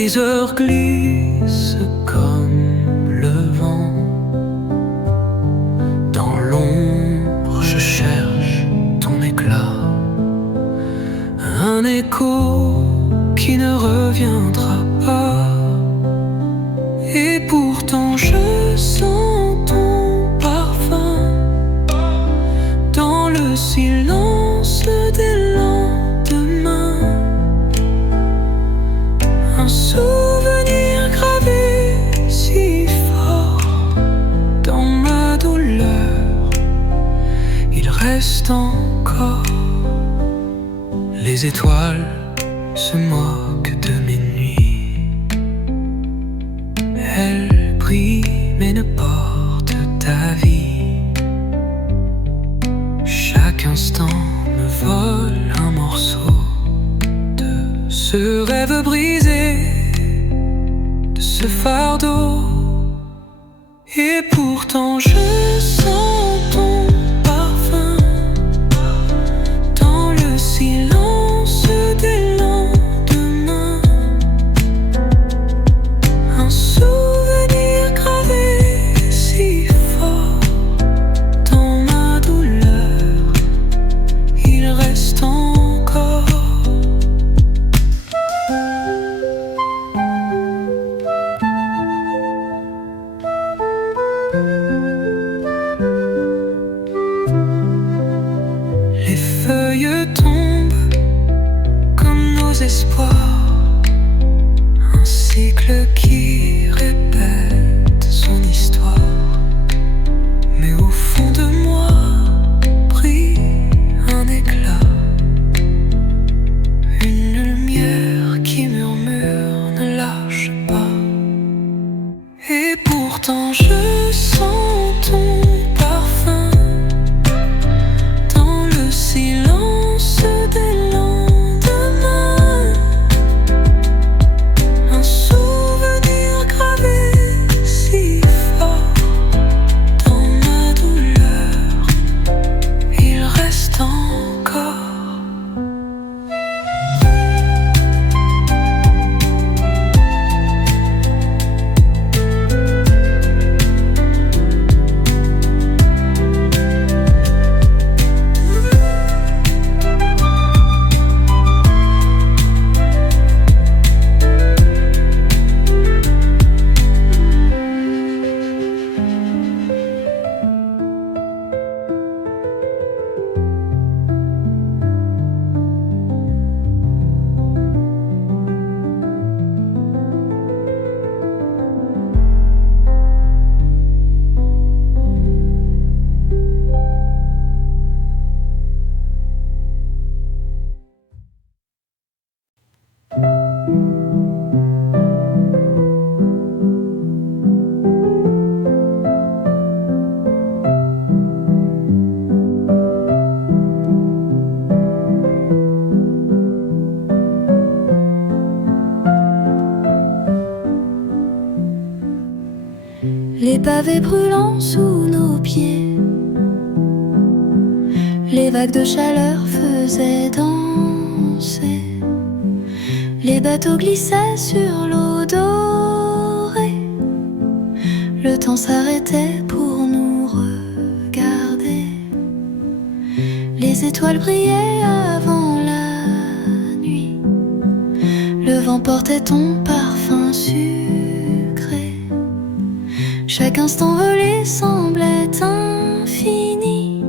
Les heures glissent comme le vent. Dans l'ombre, je cherche ton éclat. Un écho qui ne reviendra pas. Et pourtant je sens ton parfum dans le silence des lendemains. Un souvenir gravé si fort dans ma douleur. Il reste encore. Les étoiles se moquent de mes nuits. Elles brillent mais ne portent ta vie. Chaque instant me vole un morceau de ce rêve brisé, de ce fardeau. Et pourtant je sens ton parfum dans le silence des lendemains. Un souvenir gravé si fort dans ma douleur. Il reste encore. Les feuilles tombent comme nos espoirs. Un cycle qui répète son histoire. Mais au fond de moi brille un éclat. Une lumière qui murmure ne lâche pas. Et pourtant je sens ton parfum dans le silence des lendemains. Un souvenir gravé si fort dans ma douleur. Il reste encore. Les pavés brûlant sous nos pieds, les vagues de chaleur faisaient danser. Les bateaux glissaient sur l'eau dorée. Le temps s'arrêtait pour nous regarder. Les étoiles brillaient avant la nuit. Le vent portait ton parfum sucré. Chaque instant volé semblait infini,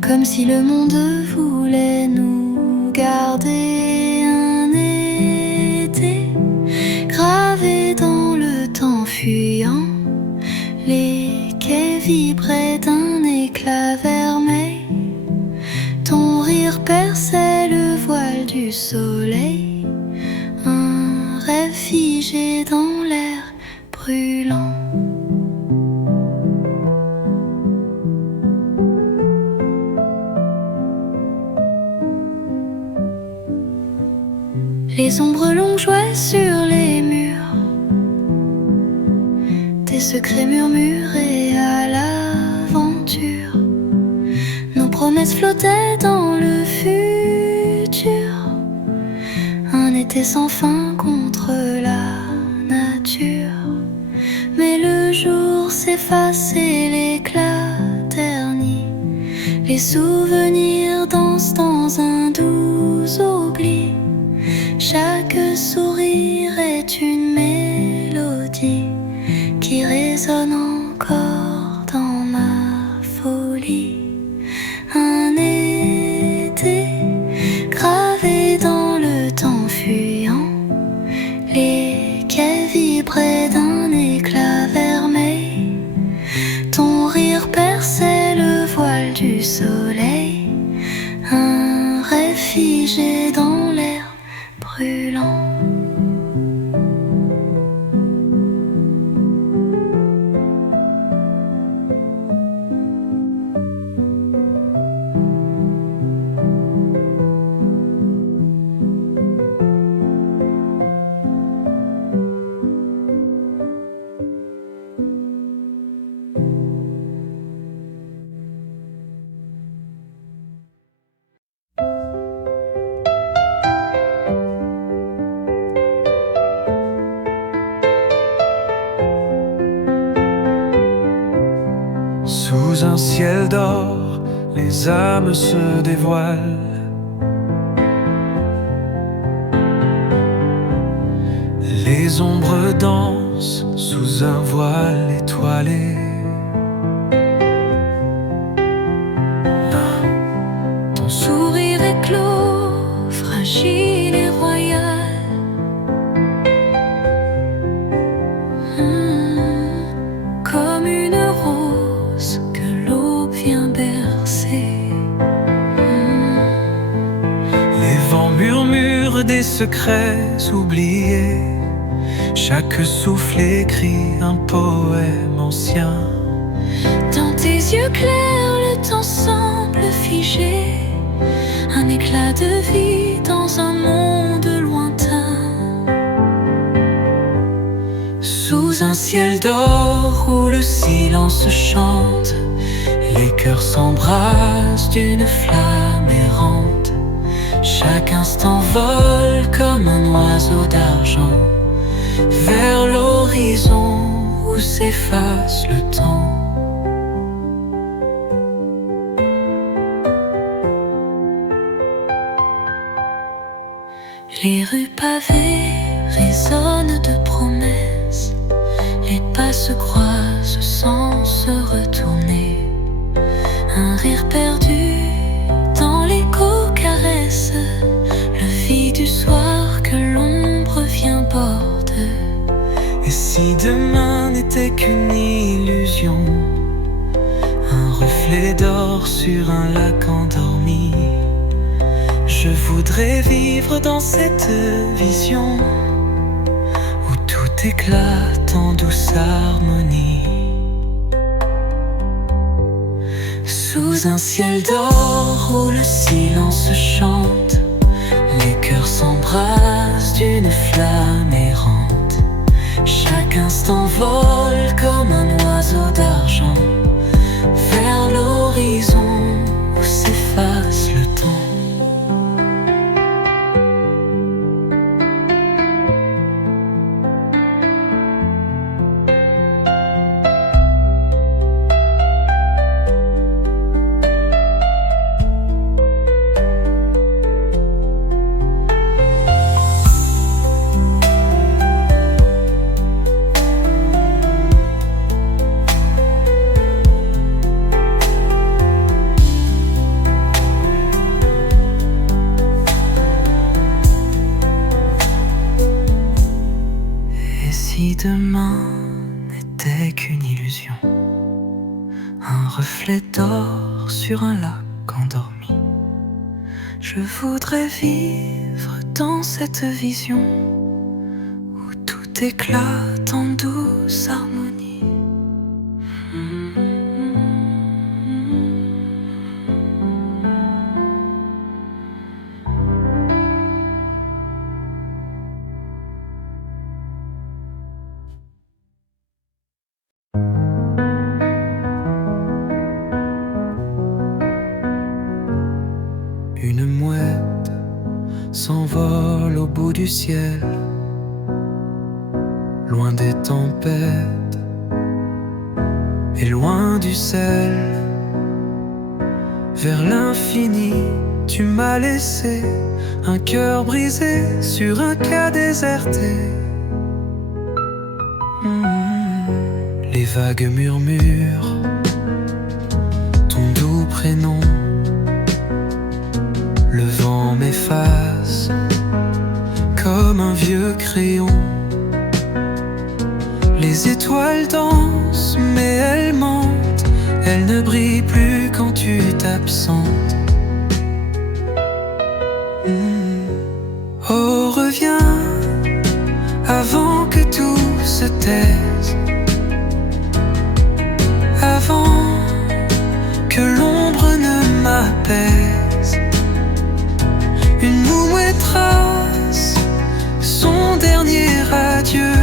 comme si le monde voulait nous garder. Un été gravé dans le temps fuyant. Les quais vibraient d'un éclat vermeil. Ton rire perçait le voile du soleil. Un rêve figé dans l'air brûlant. Les ombres longues jouaient sur les murs. Tes secrets murmurés à l'aventure. Nos promesses flottaient dans le futur. Un été sans fin contre la nature. Mais le jour s'efface et l'éclat ternit. Les souvenirs dansent dans un doux oubli. Chaque sourire est une mélodie qui résonne encore dans ma folie. Un été gravé dans le temps fuyant, les quais vibraient d'un éclat vermeil. Ton rire perçait le voile du soleil, un rêve figé dans l'air brûlant. Sous un ciel d'or, les âmes se dévoilent. Les ombres dansent sous un voile étoilé. Ton sourire éclos, fragile et royal. Comme une rose que l'aube vient bercer. Les vents murmurent des secrets oubliés. Chaque souffle écrit un poème ancien. Dans tes yeux clairs, le temps semble figé. Un éclat de vie dans un monde lointain. Sous un ciel d'or où le silence chante, les cœurs s'embrassent d'une flamme errante. Chaque instant vole comme un oiseau d'argent vers l'horizon où s'efface le temps. Les rues pavées résonnent de promesses. Les pas se croisent sans se retourner. Un rire perdu dans l'écho caresse le vide du soir que l'ombre vient borde. Et si demain n'était qu'une illusion, un reflet d'or sur un lac endormi, je voudrais vivre dans cette vision où tout éclate en douce harmonie. Sous un ciel d'or où le silence chante, les cœurs s'embrassent d'une flamme errante. Chaque instant vole comme un oiseau d'argent vers l'horizon où s'efface le temps. Si demain n'était qu'une illusion, un reflet d'or sur un lac endormi, je voudrais vivre dans cette vision où tout éclate en douce harmonie. Une mouette s'envole s'envole au bout du ciel, loin des tempêtes et loin du sel. Vers l'infini, tu m'as laissé un cœur brisé sur un quai déserté. Les vagues murmurent ton doux prénom. Le vent m'efface comme un vieux crayon. Les étoiles dansent, mais elles mentent. Elles ne brillent plus quand tu t'absentes. Oh, reviens avant que tout se taise, avant que l'ombre ne m'apaise. Une mouette trace son dernier adieu,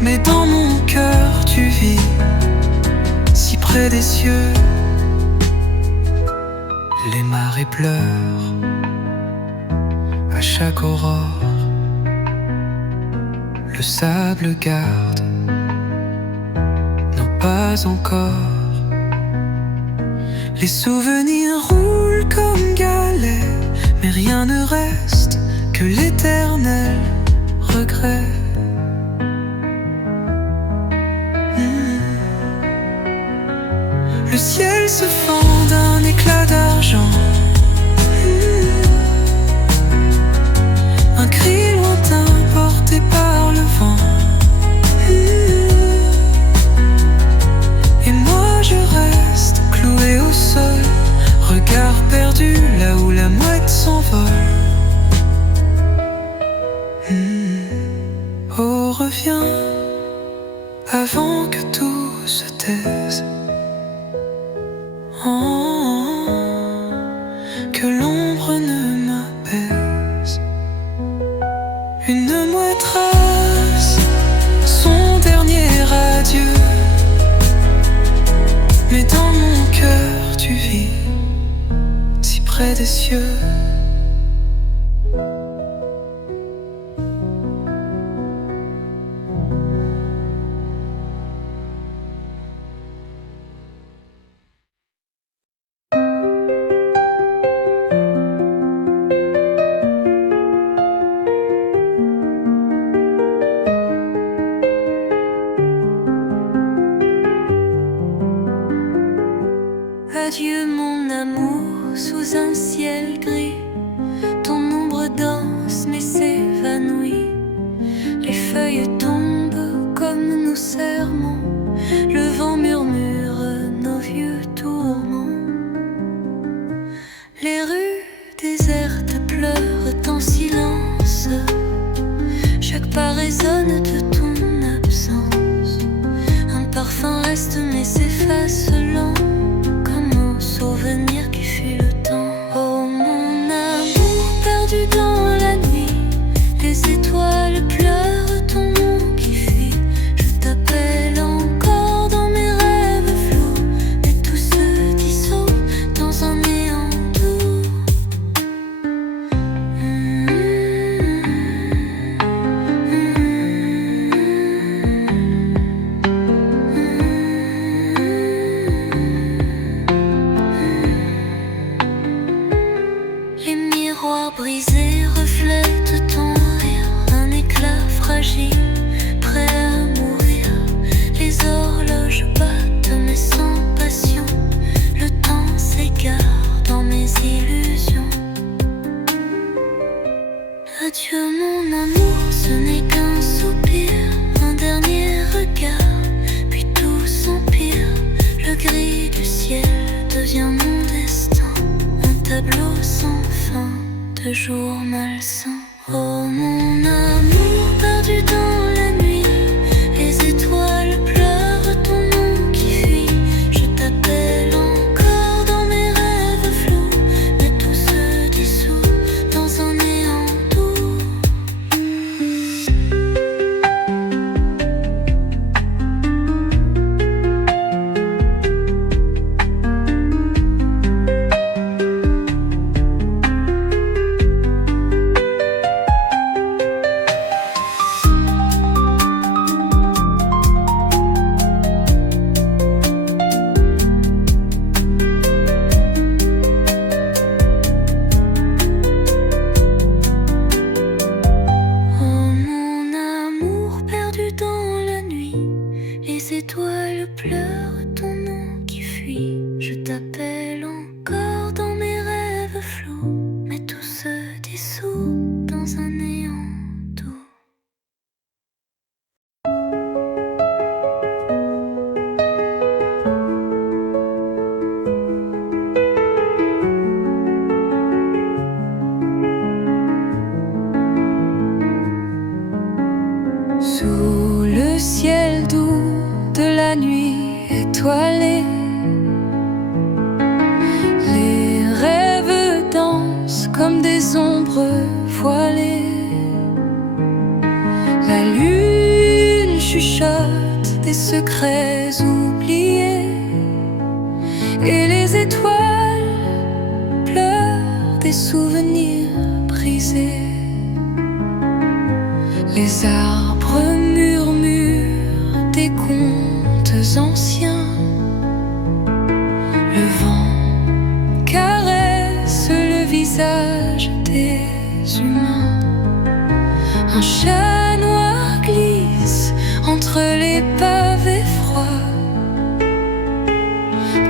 mais dans mon cœur tu vis, si près des cieux. Les marées pleurent à chaque aurore, le sable garde nos pas encore. Les souvenirs roulent comme galets, mais rien ne reste que l'éternel regret. Le ciel se fend d'un éclat d'argent. Un cri lointain porté par le vent. Et moi je reste cloué au sol, regard perdu là où la mouette s'envole. Oh, reviens avant que tout se taise. Oh, que l'ombre ne m'apaise. Une mouette trace son dernier adieu, mais dans mon cœur tu vis, si près des cieux. Adieu mon amour sous un ciel gris. Ton ombre danse mais s'évanouit. Les feuilles tombent comme nos serments. Le vent murmure nos vieux tourments. Les rues désertes pleurent en silence. Chaque pas résonne de ton absence. Un parfum reste mais s'efface lent, souvenir qui fuit le temps. Oh mon amour perdu dans la nuit, les étoiles pleurent ton nom qui fuit. Je t'appelle encore dans mes rêves flous, mais tout se dissout dans un néant doux. Brisé reflète ton rire, un éclat fragile, prêt à mourir. Les horloges battent mais sans passion. Le temps s'égare dans mes illusions. Adieu mon amour, ce n'est qu'un soupir, un dernier regard, puis tout s'empire. Le gris du ciel devient mon destin, un tableau sans fin de jours malsains. Oh mon amour perdu dans la nuit, les étoiles pleurent ton nom qui fuit. Je t'appelle encore dans mes rêves flous, mais tout se dissout dans un néant doux. nous dans un néant doux. Sous le ciel doux de la nuit étoilée, les rêves dansent comme des ombres voilées. La lune chuchote des secrets oubliés, et les étoiles pleurent des souvenirs brisés. Les arbres murmurent des contes anciens. Le vent caresse le visage des humains. Un chat noir glisse entre les pavés froids,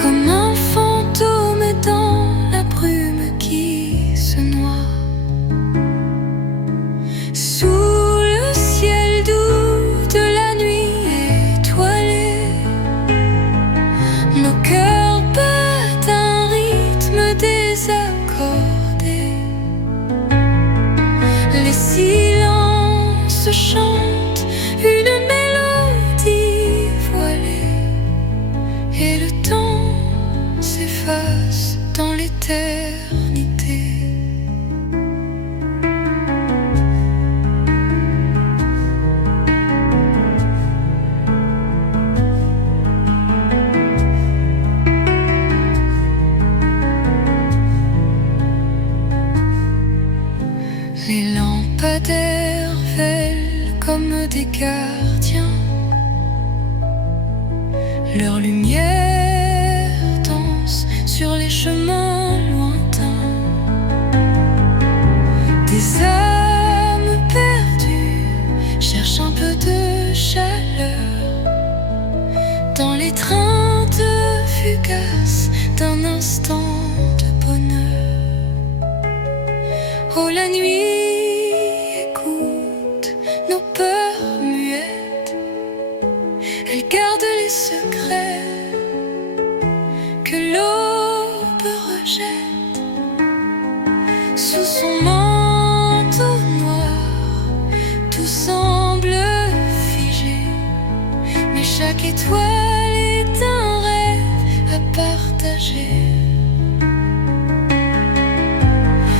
comme un fantôme dans la brume qui se noie. Sous le ciel doux de la nuit étoilée, nos cœurs battent un rythme désaccordé. Les silences chantent une mélodie voilée, et le temps s'efface dans l'éternité. Les lampadaires veillent comme des gardiens. Leur lumière danse sur les chemins lointains. Des âmes perdues cherchent un peu de chaleur dans l'étreinte fugace d'un instant de bonheur. Oh, la nuit écoute nos peurs muettes. Elle garde les secrets que l'aube rejette. Sous son manteau noir, tout semble figé, mais chaque étoile est un rêve à partager.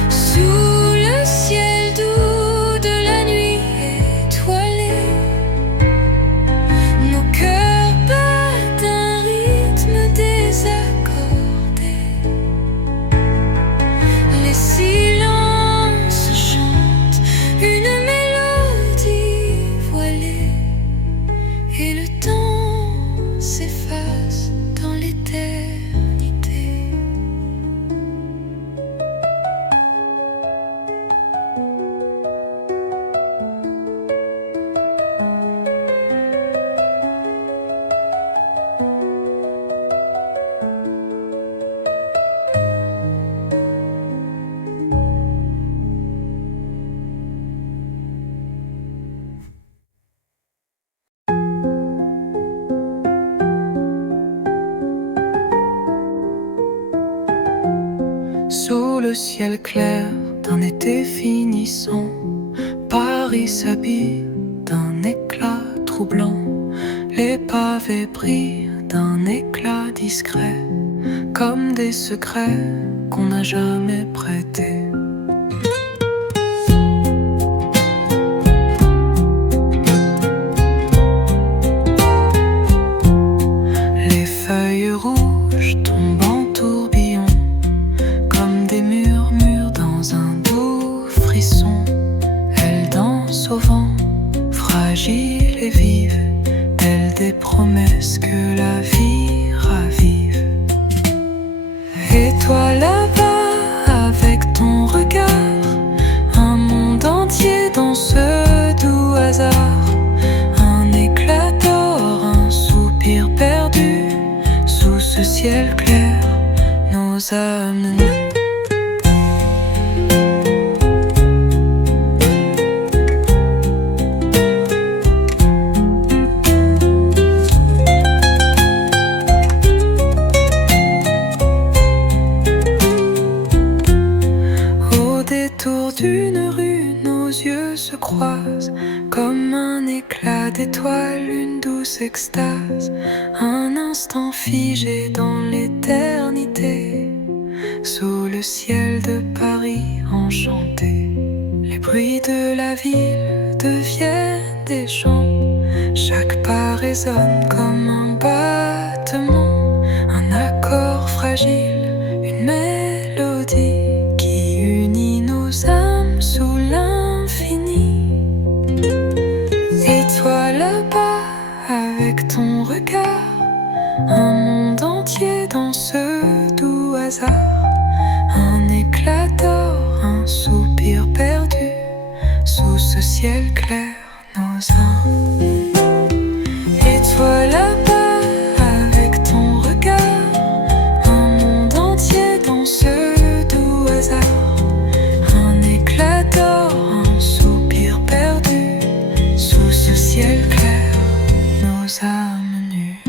Sous le ciel doux de la nuit étoilée, nos cœurs battent un rythme désaccordé. Les silences chantent une mélodie voilée, et le temps s'efface dans l'éternité. Sous le ciel clair d'un été finissant, Paris s'habille d'un éclat troublant. Les pavés brillent d'un éclat discret, comme des secrets qu'on n'a jamais prêtés. Les feuilles rouges tombent en tourbillon, comme des murmures dans un doux frisson. Elles dansent au vent, fragiles et vives, telles des promesses que la vie ravive. Et toi là-bas, avec ton regard, un monde entier dans ce doux hasard. Un éclat d'or, un soupir perdu, sous ce ciel clair, nos âmes. nos yeux se croisent comme un éclat d'étoiles, une douce extase, un instant figé dans l'éternité, sous le ciel de Paris enchanté. Les bruits de la ville deviennent des chants, chaque pas résonne comme un battement, un accord fragile, une mélodie qui unit nos âmes sous l'infini. Et toi là-bas, avec ton regard, un monde entier dans ce doux hasard, un éclat d'or, un soupir perdu, sous ce ciel clair, nos âmes. Et toi là-bas, avec ton regard, un monde entier dans ce doux hasard, un éclat d'or, un soupir perdu, sous ce ciel clair, nos âmes nues.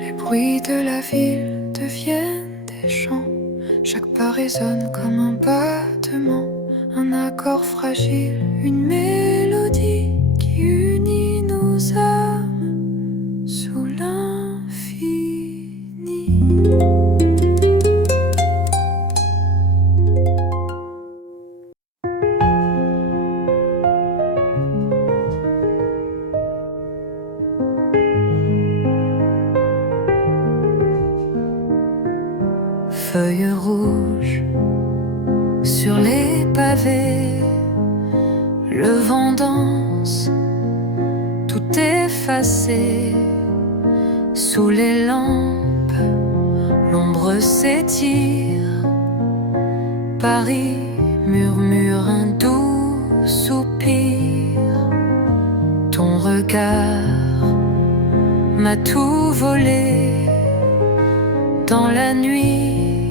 Les bruits de la ville deviennent des chants, chaque pas résonne comme un battement, un accord fragile, une mélodie qui unit nos âmes sous l'infini. Feuilles rouges sur les pavés, le vent danse, tout effacé. Sous les lampes, l'ombre s'étire. Paris murmure un doux soupir. Ton regard m'a tout volé. Dans la nuit,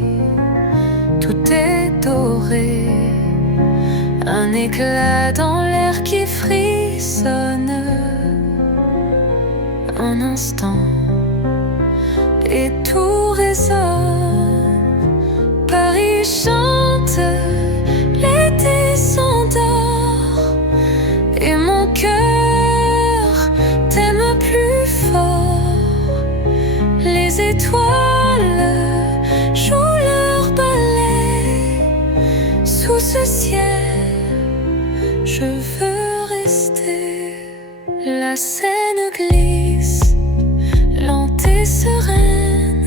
tout est doré, un éclat dans l'air qui frissonne. Un instant, et tout résonne. Paris chante, l'été s'endort, et mon cœur t'aime plus fort. Les étoiles jouent leur ballet sous ce ciel. Je veux rester. La Seine glisse, lente et sereine.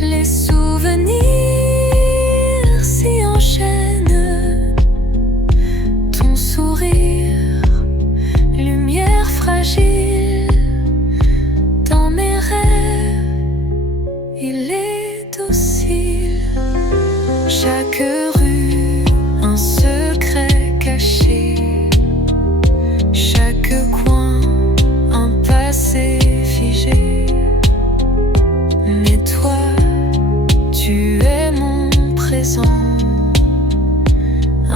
Les souvenirs s'y enchaînent. Ton sourire, lumière fragile. Dans mes rêves, il est docile. Chaque rue, un secret caché. Chaque coin, un passé figé. Mais toi, tu es mon présent.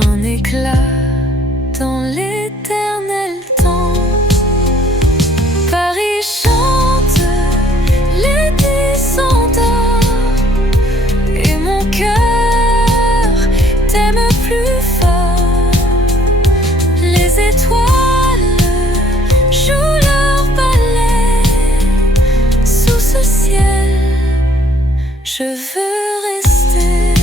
Un éclat dans l'éternel temps. Paris chante, l'été s'endort, et mon cœur t'aime plus fort. Les étoiles jouent leur ballet sous ce ciel. Je veux rester.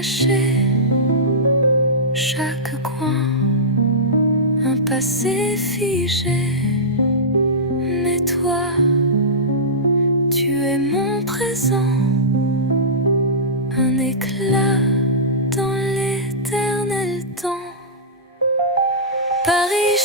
caché, chaque coin, un passé figé. Mais toi, tu es mon présent, un éclat dans l'éternel temps. Paris